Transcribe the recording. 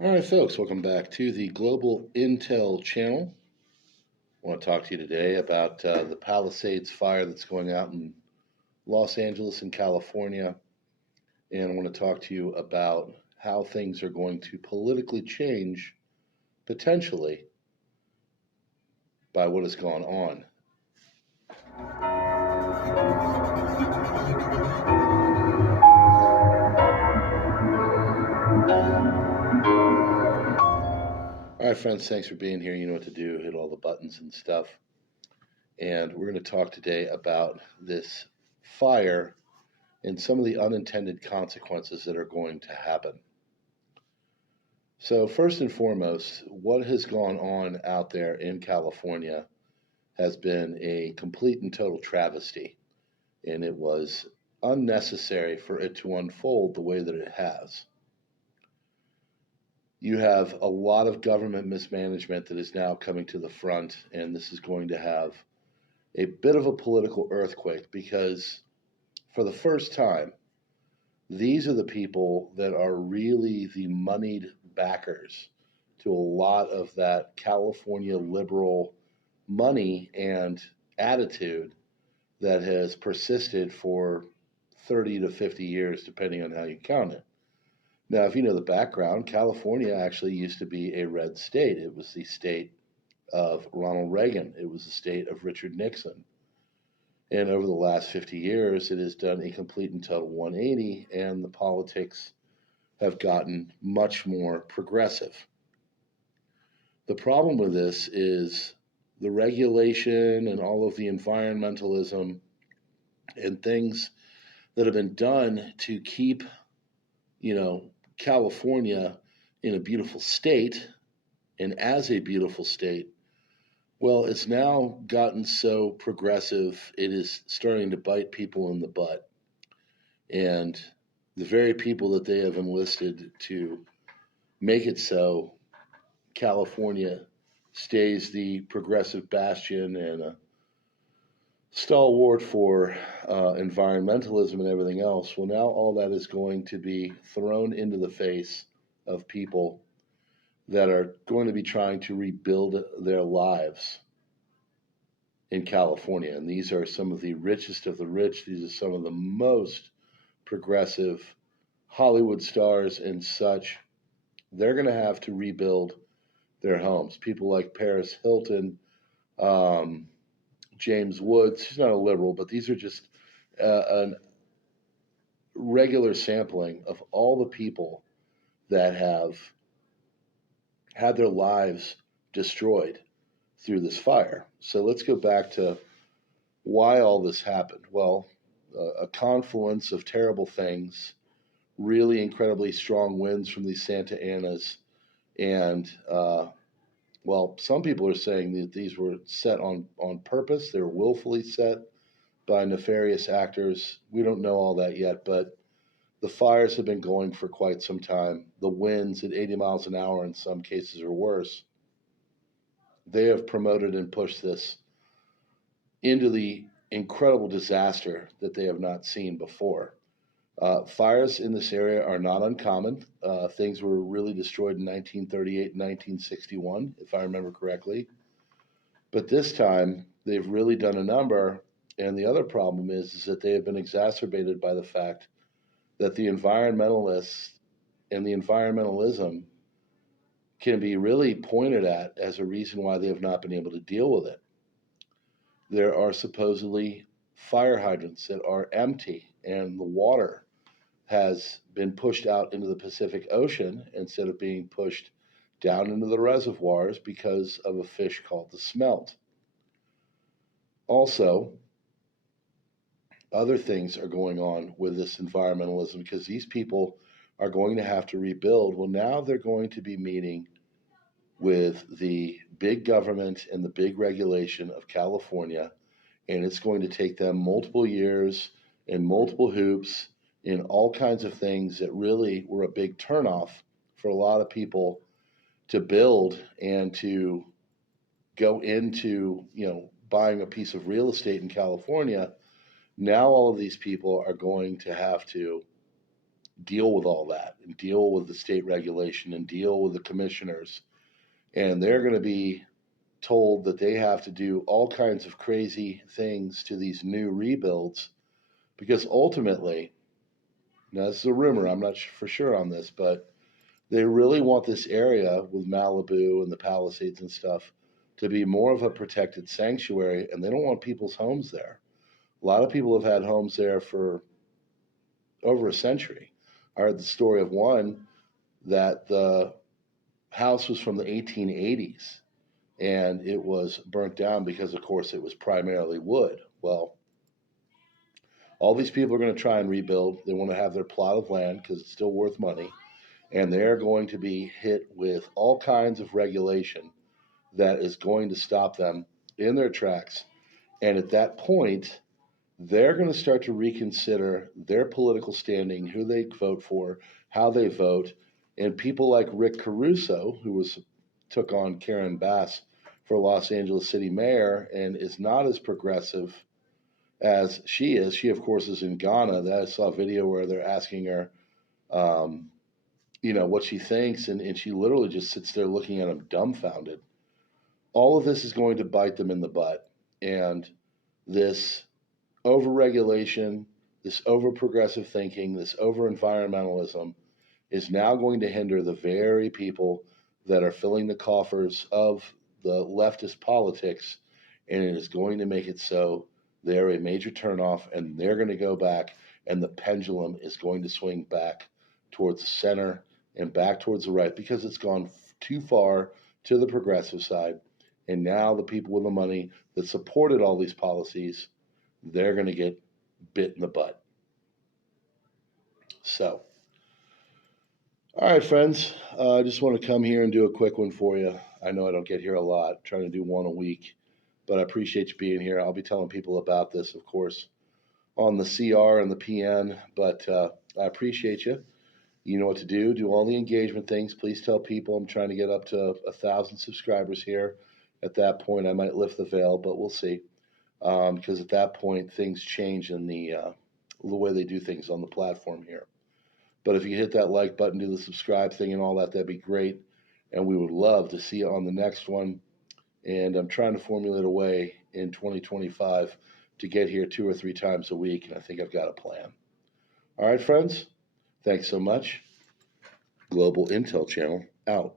All right, folks, welcome back to the Global Intel channel. I want to talk to you today about the Palisades fire that's going out in Los Angeles and California. And I want to talk to you about how things are going to politically change, potentially, by what has gone on. All right, friends, thanks for being here. You know what to do, hit all the buttons and stuff. And we're going to talk today about this fire and some of the unintended consequences that are going to happen. So, first and foremost, what has gone on out there in California has been a complete and total travesty, and it was unnecessary for it to unfold the way that it has. You have a lot of government mismanagement that is now coming to the front, and this is going to have a bit of a political earthquake because, for the first time, these are the people that are really the moneyed backers to a lot of that California liberal money and attitude that has persisted for 30 to 50 years, depending on how you count it. Now, if you know the background, California actually used to be a red state. It was the state of Ronald Reagan, it was the state of Richard Nixon. And over the last 50 years, it has done a complete and total 180, and the politics have gotten much more progressive. The problem with this is the regulation and all of the environmentalism and things that have been done to keep, California in a beautiful state and as a beautiful state. Well, it's now gotten so progressive, it is starting to bite people in the butt. And the very people that they have enlisted to make it so California stays the progressive bastion and a stalwart for environmentalism and everything else. Well, now all that is going to be thrown into the face of people that are going to be trying to rebuild their lives in California. And these are some of the richest of the rich. These are some of the most progressive Hollywood stars and such. They're going to have to rebuild their homes. People like Paris Hilton, um, James Woods. He's not a liberal, but these are just a regular sampling of all the people that have had their lives destroyed through this fire. So let's go back to why all this happened. Well, a confluence of terrible things, really incredibly strong winds from these Santa Anas, and well, some people are saying that these were set on purpose. They were willfully set by nefarious actors. We don't know all that yet, but the fires have been going for quite some time. The winds at 80 miles an hour in some cases or worse. They have promoted and pushed this into the incredible disaster that they have not seen before. Fires in this area are not uncommon. Things were really destroyed in 1938 and 1961, if I remember correctly. But this time, they've really done a number. And the other problem is that they have been exacerbated by the fact that the environmentalists and the environmentalism can be really pointed at as a reason why they have not been able to deal with it. There are supposedly fire hydrants that are empty, and the water has been pushed out into the Pacific Ocean instead of being pushed down into the reservoirs because of a fish called the smelt. Also, other things are going on with this environmentalism because these people are going to have to rebuild. Well, now they're going to be meeting with the big government and the big regulation of California, and it's going to take them multiple years and multiple hoops and all kinds of things that really were a big turnoff for a lot of people to build and to go into, buying a piece of real estate in California. Now all of these people are going to have to deal with all that and deal with the state regulation and deal with the commissioners. And they're going to be told that they have to do all kinds of crazy things to these new rebuilds because ultimately, now this is a rumor, I'm not for sure on this, but they really want this area with Malibu and the Palisades and stuff to be more of a protected sanctuary, and they don't want people's homes there. A lot of people have had homes there for over a century. I heard the story of one that the house was from the 1880s and it was burnt down because, of course, it was primarily wood. Well, all these people are going to try and rebuild. They want to have their plot of land because it's still worth money. And they're going to be hit with all kinds of regulation that is going to stop them in their tracks. And at that point, they're going to start to reconsider their political standing, who they vote for, how they vote. And people like Rick Caruso, who took on Karen Bass for Los Angeles City Mayor and is not as progressive as she is. She, of course, is in Ghana. That I saw a video where they're asking her, what she thinks, and she literally just sits there looking at him dumbfounded. All of this is going to bite them in the butt. And this overregulation, this over progressive thinking, this over environmentalism is now going to hinder the very people that are filling the coffers of the leftist politics, and it is going to make it so they're a major turnoff, and they're going to go back, and the pendulum is going to swing back towards the center and back towards the right because it's gone too far to the progressive side. And now the people with the money that supported all these policies, they're going to get bit in the butt. So, all right, friends, I just want to come here and do a quick one for you. I know I don't get here a lot, I'm trying to do one a week, but I appreciate you being here. I'll be telling people about this, of course, on the CR and the PN, but I appreciate you. You know what to do. Do all the engagement things. Please tell people I'm trying to get up to 1,000 subscribers here. At that point, I might lift the veil, but we'll see. Because at that point, things change in the way they do things on the platform here. But if you hit that like button, do the subscribe thing and all that, that'd be great. And we would love to see you on the next one. And I'm trying to formulate a way in 2025 to get here 2 or 3 times a week, and I think I've got a plan. All right, friends, thanks so much. Global Intel Channel out.